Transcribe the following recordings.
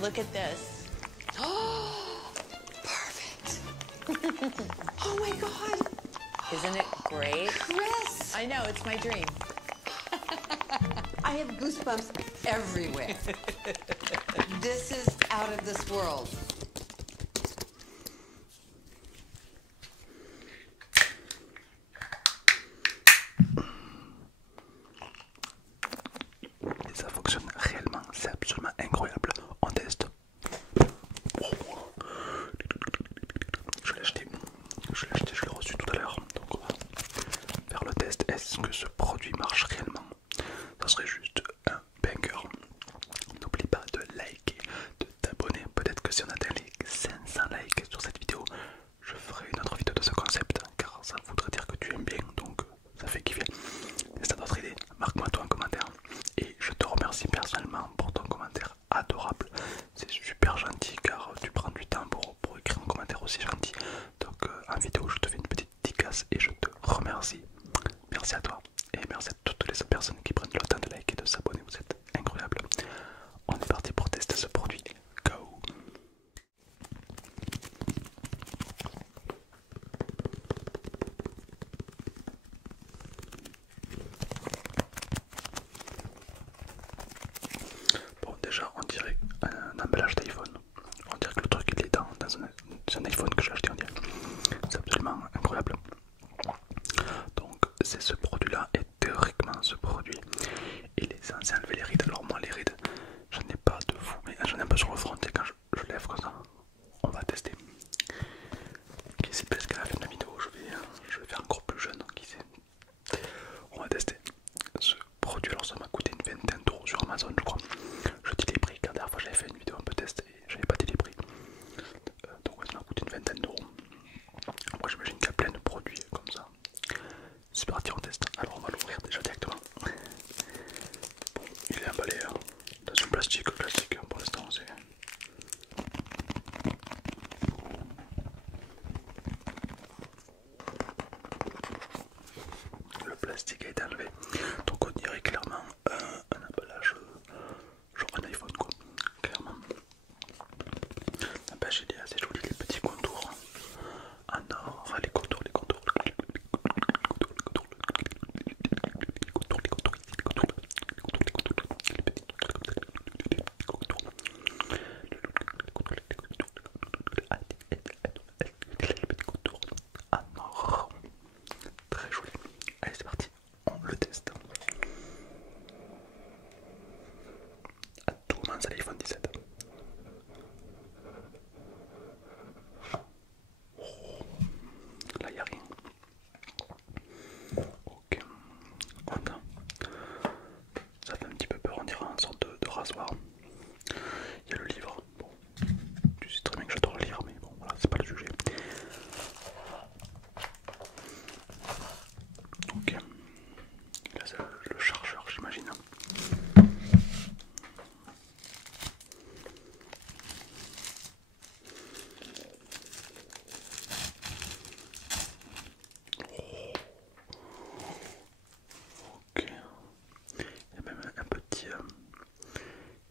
Look at this. Oh, perfect. Oh my God. Isn't it great? Chris. I know, it's my dream. I have goosebumps everywhere. This is out of this world. Et ça fonctionne réellement, c'est absolument incroyable. On teste. Je l'ai acheté, je l'ai reçu tout à l'heure. Donc on va faire le test. Est-ce que ce produit marche réellement? Ça serait juste un banger. N'oublie pas de liker, de t'abonner. Peut-être que si on atteint les 500 likes sur cette vidéo, je ferai une autre vidéo de ce concept, car ça voudrait dire que tu aimes bien, donc ça fait kiffer. Et si t'as d'autres idées, marque-moi toi en commentaire. Et je te remercie personnellement pour ton commentaire adorable. C'est super gentil car tu prends du temps pour écrire un commentaire aussi gentil. Donc en vidéo je te fais une petite dédicace et je te remercie. Merci à toi et merci à toutes les autres personnes qui prennent le temps de liker et de s'abonner. Vous êtes incroyables. On est parti pour tester ce produit. Go! Bon, déjà on dirait un emballage d'iPhone. On dirait que le truc il est dans un iPhone que j'ai acheté, on dirait. C'est absolument incroyable. Donc c'est ce produit là et théoriquement ce produit il est censé enlever les rides. Alors moi les rides j'en ai pas de fou, mais j'en ai un peu sur le front et quand je lève comme ça on va tester. Qui sait, peut-être qu'à la fin de la vidéo je vais faire encore plus jeune, qui sait. On va tester ce produit. Alors ça m'a coûté une vingtaine d'euros sur Amazon je crois. Je dis les prix car la dernière fois j'avais fait une vidéo un peu test et j'avais pas dit les prix. Donc ouais, ça m'a coûté une vingtaine d'euros. Moi j'imagine qu'il y a plein de produits comme ça. C'est parti, on teste. Alors on va l'ouvrir déjà directement. Bon, il est emballé dans un plastique classique pour l'instant. Le plastique a été enlevé. Donc on dirait clairement un emballage genre un iPhone quoi. Clairement. La page il est assez joli, les petits contours en or, les contours. Ah non, très joli. Allez c'est parti, on le teste. À tout moment c'est l'iPhone 17. Là il n'y a rien. Ok, attends. Ça fait un petit peu peur, on dirait une sorte de rasoir. Il y a le livre. Bon, tu sais très bien que j'adore le lire, mais bon, voilà, c'est pas le sujet. Ok, là c'est le chargeur, j'imagine. Ok, il y a même un petit, il y a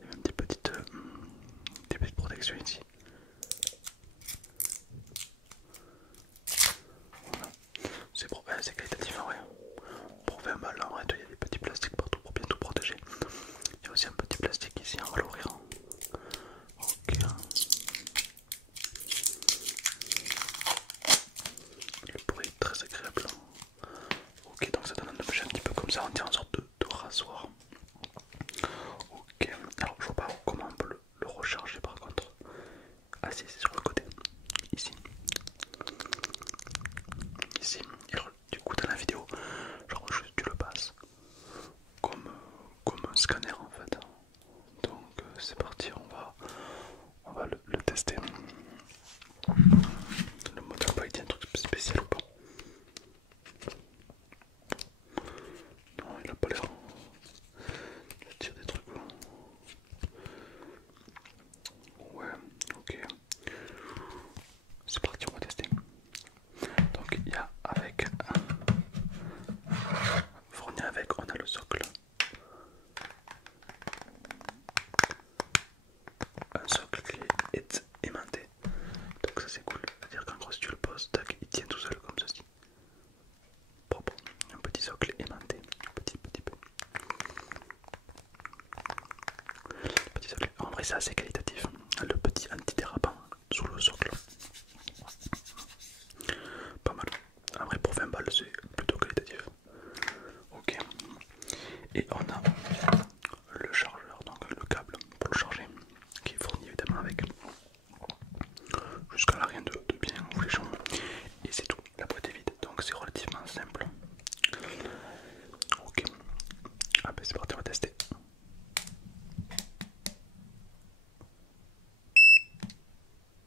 même des petites protections ici. Voilà. C'est qualitatif en vrai. Pour 20 balles en vrai, il y a des petits plastiques partout pour bien tout protéger. Il y a aussi un petit plastique ici, on va l'ouvrir. Ok. Le bruit est très agréable. Ok, donc ça donne un objet un petit peu comme ça, on dirait une sorte de rasoir. Ok, alors je vois pas comment on peut le recharger par contre. un socle qui est aimanté. Donc ça c'est cool, c'est-à-dire qu'en gros si tu le poses, tac, il tient tout seul comme ceci. Propre, un petit socle aimanté, petit peu. Petit socle. En vrai c'est assez qualitatif, le petit antidérapant sous le socle. Pas mal. En vrai pour 20 balles c'est plutôt qualitatif. Ok. Et on a le chargeur, donc le câble pour le charger, qui est fourni évidemment avec. Jusqu'à là rien de bien fléchant. Et c'est tout, la boîte est vide, donc c'est relativement simple. Ok. Ah ben c'est parti, on va tester.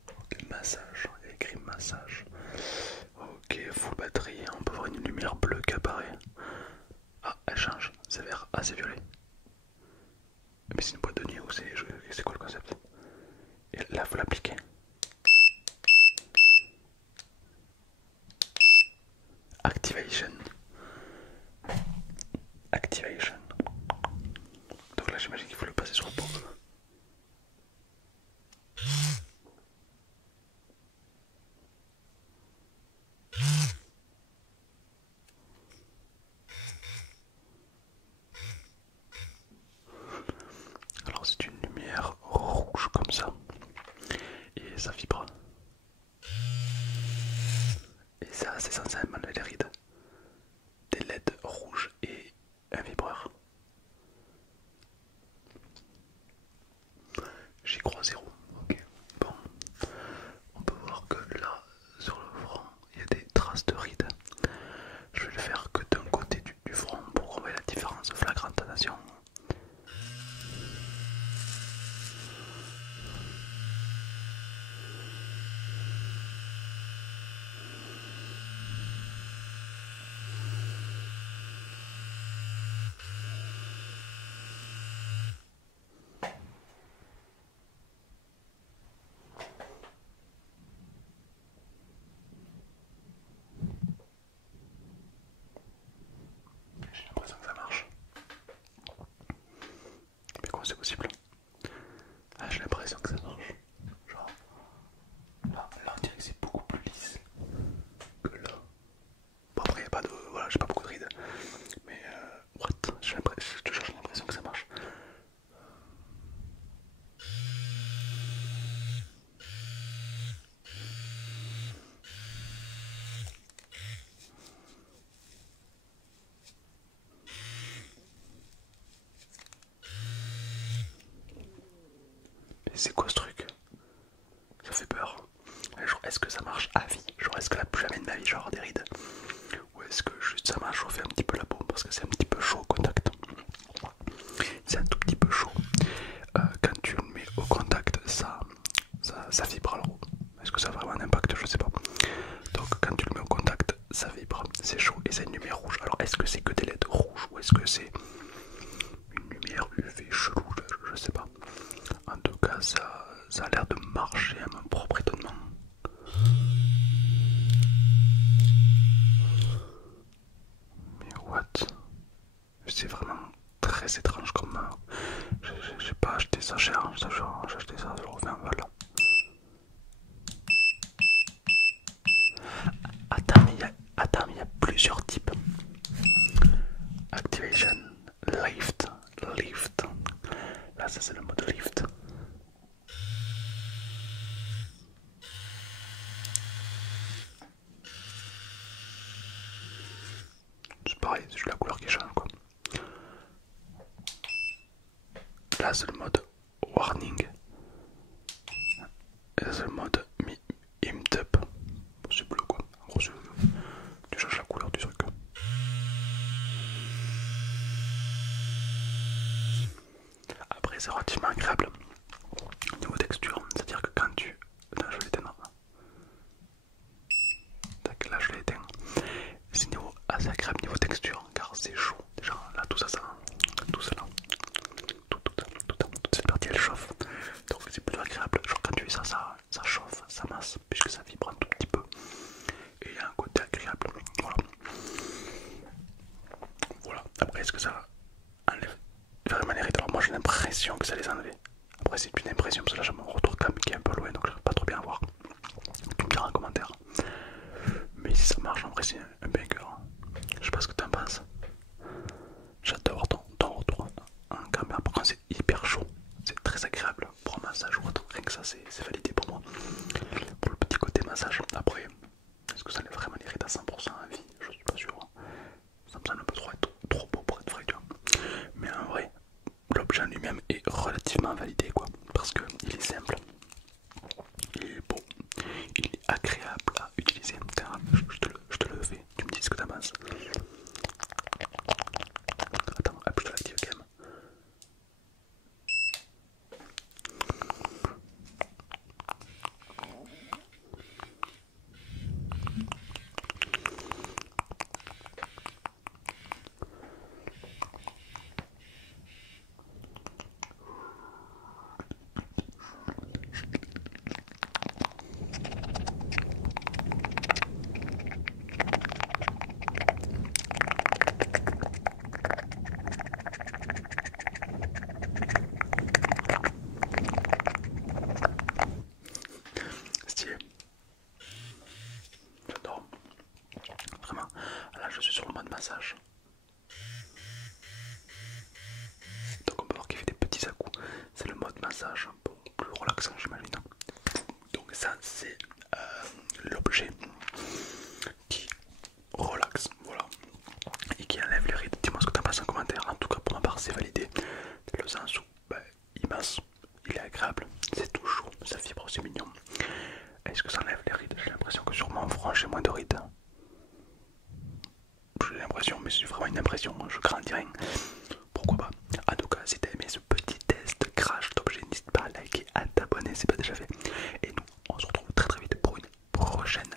Ok, massage, il y a écrit massage. Ok, full batterie, on peut voir une lumière bleue qui apparaît. Ah, elle change, c'est vert, ah c'est violet. Mais c'est une boîte de nuit ou c'est quoi le concept? Et là faut l'appliquer. Activation. Activation. Donc là j'imagine qu'il faut le passer sur la peau. Alors c'est une lumière rouge comme ça. Et ça vibre. Et ça c'est censé enlever les rides. Des LED rouges et un vibreur. J'y crois zéro. Ok. Bon. On peut voir que là, sur le front, il y a des traces de rides. Je vais le faire que d'un côté du front pour qu'on voit la différence flagrante. Attention. J'ai l'impression que ça marche. Mais comment c'est possible? Ah, j'ai l'impression que ça marche. Genre, là on dirait que c'est beaucoup plus lisse que là. Bon après y a pas de... Voilà, j'ai pas beaucoup de rides. Mais what? J'ai l'impression que ça marche. Mais c'est quoi ce truc? Ça fait peur. Genre, est-ce que ça marche à vie? Genre, est-ce que là, plus jamais de ma vie, genre des rides? Ou est-ce que juste ça m'a chauffé un petit peu la peau parce que c'est un petit peu chaud au contact? C'est un tout petit peu chaud. Quand tu le mets au contact, ça vibre. Alors, est-ce que ça a vraiment un impact? Je sais pas. Donc, quand tu le mets au contact, ça vibre, c'est chaud et c'est une lumière rouge. Alors, est-ce que c'est que des LED rouges ou est-ce que c'est une lumière UV chelou? Je sais pas. En tout cas, ça a l'air de marcher à mon propre étonnement. Mais what? C'est vraiment très étrange comme... J'ai pas acheté ça cher, hein. J'ai acheté ça sur 20 balles. Attends, mais il y a plusieurs types. Activation, lift. Là, ça c'est le mode lift. C'est pareil, c'est juste la couleur qui change quoi. Là c'est le mode warning. Et là c'est le mode imt up. C'est bleu quoi. En gros, tu changes la couleur du truc. Après c'est relativement agréable. Niveau texture, c'est-à-dire que quand tu... Attends, je vais l'éteindre. Tac, là je l'ai éteint. C'est assez agréable niveau texture car c'est chaud. Déjà là tout ça là. Toute cette partie elle chauffe. Donc c'est plutôt agréable. Genre quand tu fais ça chauffe. massage ou autre, rien que ça c'est validé pour moi. Pour le petit côté massage, après, est-ce que ça enlève vraiment les rides à 100% à vie? Je suis pas sûr. Ça me semble un peu trop beau pour être vrai, tu vois. Mais en vrai, l'objet en lui-même est relativement validé quoi. Parce qu'il est simple, il est beau, il est agréable à utiliser. Je te le fais, tu me dis ce que t'en penses. Attends, hop, je te l'active quand même. Stylé. J'adore. Vraiment. Là je suis sur le mode massage. Donc on peut voir qu'il fait des petits à-coups. C'est le mode massage un peu plus relaxant j'imagine. Donc ça c'est l'objet qui relaxe, voilà. Et qui enlève les rides. Dis-moi ce que t'en penses en commentaire. En tout cas pour ma part c'est validé. Le sens où il masse, il est agréable, c'est tout chaud, ça vibre, c'est mignon. Est-ce que ça enlève les rides? J'ai l'impression que sur mon front j'ai moins de rides. J'ai l'impression, mais c'est vraiment une impression, je grandis rien. Pourquoi pas? En tout cas, si t'as aimé ce petit test crash d'objet, n'hésite pas à liker, à t'abonner, c'est pas déjà fait. Et nous, on se retrouve très vite pour une prochaine